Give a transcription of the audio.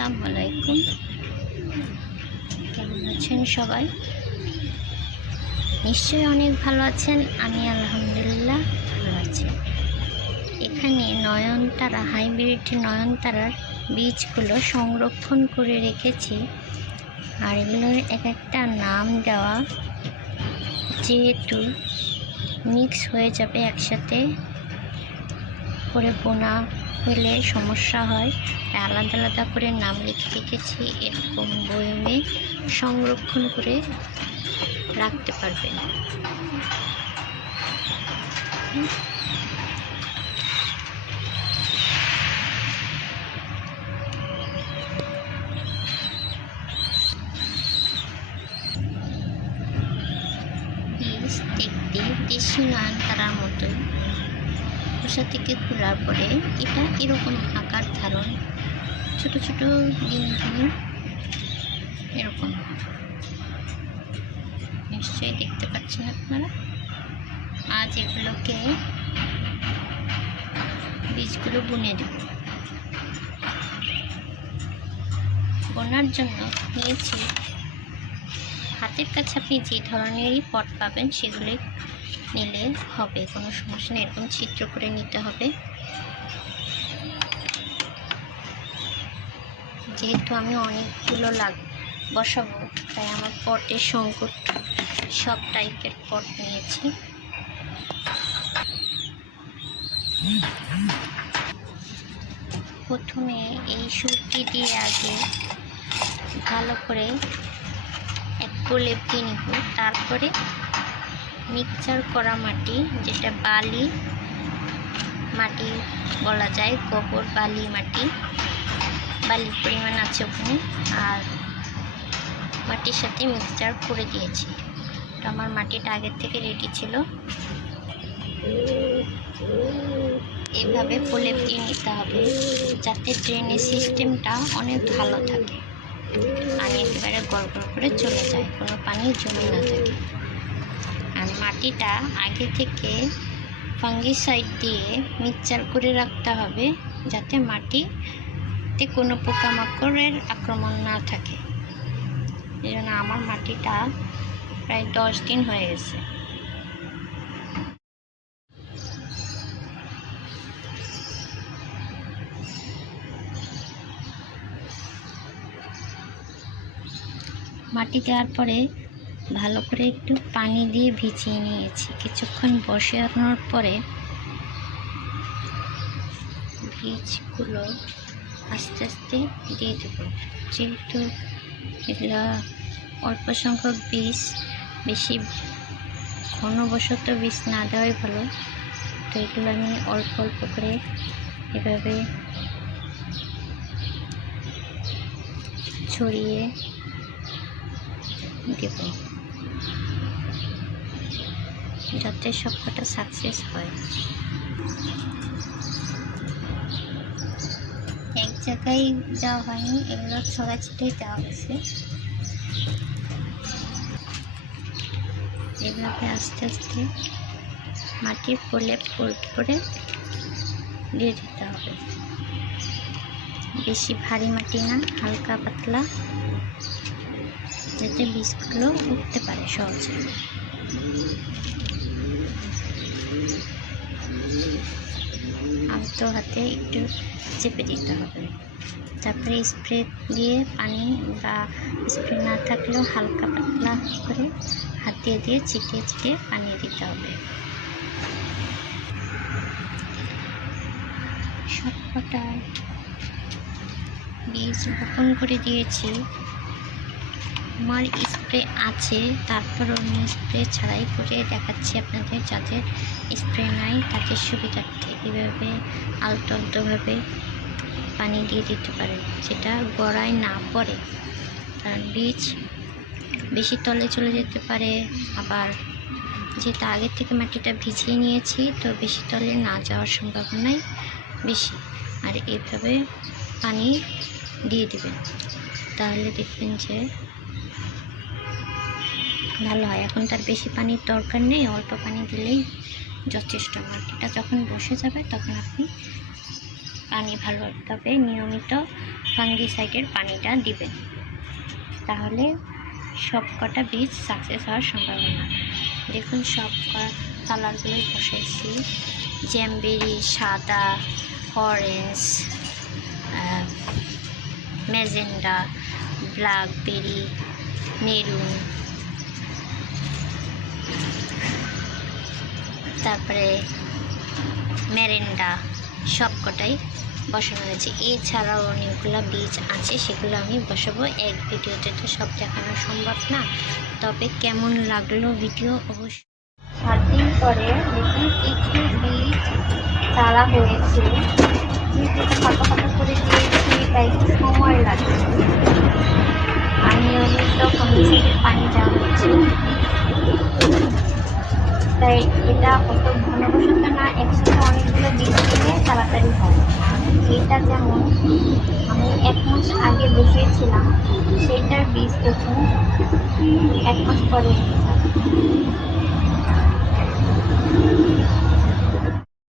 আসসালামু আলাইকুম। কেমন আছেন সবাই? নিশ্চয়ই অনেক ভালো আছেন। আমি আলহামদুলিল্লাহ ভালো আছি। এখানে নয়নতারা, হাইব্রিড নয়নতারার বীজগুলো সংরক্ষণ করে রেখেছি। আর এগুলোর এক একটা নাম দেওয়া, যেহেতু মিক্স হয়ে যাবে একসাথে করে বোনা হলে সমস্যা হয়, আলাদা আলাদা করে নাম লিখে রেখেছি। এরকম বয়মে সংরক্ষণ করে রাখতে পারবেন। বীজ দেখতে দেশি নয়নতারার মতোই, খোসা থেকে খোলার পরে এটা এরকম আকার ধারণ, ছোট ছোট বিন্দু এরকম। নিশ্চয়ই দেখতে পাচ্ছেন আপনারা। আজ এগুলোকে বীজগুলো বুনে দেব। বোনার জন্য নিয়েছি, হাতের কাছে আপনি যে ধরনেরই পট পাবেন সেগুলি নিলে হবে, কোনো সমস্যা নেই। এরকম ছিদ্র করে নিতে হবে। যেহেতু আমি অনেকগুলো বসাবো, তাই আমার পটের সংকট সব টাইপের পট নিয়েছি। প্রথমে এই সুরটি দিয়ে আগে ভালো করে এক প্রলেপ দিয়ে নিব। তারপরে মিক্সচার করা মাটি, যেটা বালি মাটি বলা যায়, গোবর বালি মাটি, বালির পরিমাণ আছে ওখানে, আর মাটির সাথে মিক্সচার করে দিয়েছি। তো আমার মাটিটা আগের থেকে রেডি ছিল। এভাবে প্রলেপ দিয়ে নিতে হবে যাতে ড্রেনেজ সিস্টেমটা অনেক ভালো থাকে আর একেবারে গড়গড় করে চলে যায়, কোনো পানি জমে না থাকে। আর মাটিটা আগে থেকে ফাঙ্গিসাইড দিয়ে মিক্সচার করে রাখতে হবে যাতে মাটিতে কোনো পোকামাকড়ের আক্রমণ না থাকে। এই জন্য আমার মাটিটা প্রায় 10 দিন হয়ে গেছে। মাটি দেওয়ার পরে ভালো করে একটু পানি দিয়ে ভিজিয়ে নিয়েছি। কিছুক্ষণ বসানোর পরে বীজগুলো আস্তে আস্তে দিয়ে দেব। যেহেতু এগুলো অল্প সংখ্যক বীজ, বেশি ঘনবশত বীজ না দেওয়াই ভালো। তো এগুলো আমি অল্প অল্প করে এভাবে ছড়িয়ে দেব যাতে সবকটা সাকসেস হয়। এক জায়গায় দেওয়া হয়নি, এগুলো ছড়াছিটেই দেওয়া হয়েছে। এভাবে আস্তে আস্তে মাটির প্রলেপ করে দিয়ে দিতে হবে। বেশি ভারী মাটি না, হালকা পাতলা, যাতে বীজগুলো উঠতে পারে সহজে। আলতো হাতে একটু চেপে দিতে হবে। তারপরে স্প্রে দিয়ে পানি, বা স্প্রে না থাকলেও হালকা পাতলা করে হাত দিয়ে ছিটিয়ে ছিটিয়ে পানি দিতে হবে। সবকটা বীজ বপন করে দিয়েছি। আমার স্প্রে আছে, তারপরও আমি স্প্রে ছাড়াই করে দেখাচ্ছি আপনাদের, যাদের স্প্রে নাই তাদের সুবিধার্থে এভাবে আলতো আলতোভাবে পানি দিয়ে দিতে পারেন, যেটা গোড়ায় না পড়ে। কারণ বীজ বেশি তলে চলে যেতে পারে, আবার যেটা আগের থেকে মাটিটা ভিজিয়ে নিয়েছি, তো বেশি তলে না যাওয়ার সম্ভাবনাই বেশি। আর এইভাবে পানি দিয়ে দেবেন, তাহলে দেখবেন যে ভালো হয়। এখন তার বেশি পানির দরকার নেই, অল্প পানি দিলেই যথেষ্ট। মাটিটা যখন বসে যাবে তখন আপনি পানি ভালো, তবে নিয়মিত ফাঙ্গিসাইডের পানিটা দিবেন, তাহলে সব কটা বীজ সাকসেস হওয়ার সম্ভাবনা। দেখুন সব কালারগুলোই বসাইছি, জ্যামবেরি, সাদা, অরেঞ্জ, ম্যাজেন্ডা, ব্ল্যাকবেরি, মেরুন, তারপরে ম্যারেন্ডা, সব কটাই বসানো হয়েছে। এছাড়াও অনেকগুলো বীজ আছে, সেগুলো আমি বসাবো। এক ভিডিওতে তো সব দেখানো সম্ভব না, তবে কেমন লাগলো ভিডিও অবশ্যই। 7 দিন পরে দেখুন কিছু বীজ চারা হয়েছে, কিন্তু ফাঁকা ফাঁকা করে দিয়েছি, তাই একটু সময় লাগছে। আর নিয়মিত ফাঙ্গিসাইডের পানি দেওয়া হচ্ছে, তাই এটা অত ঘনবসত না, একসাথে অনেকগুলো বীজ দিলে তাড়াতাড়ি হয়। এটা যেমন আমি 1 মাস আগে বসিয়েছিলাম, সেইটার বীজ দেখুন 1 মাস পরে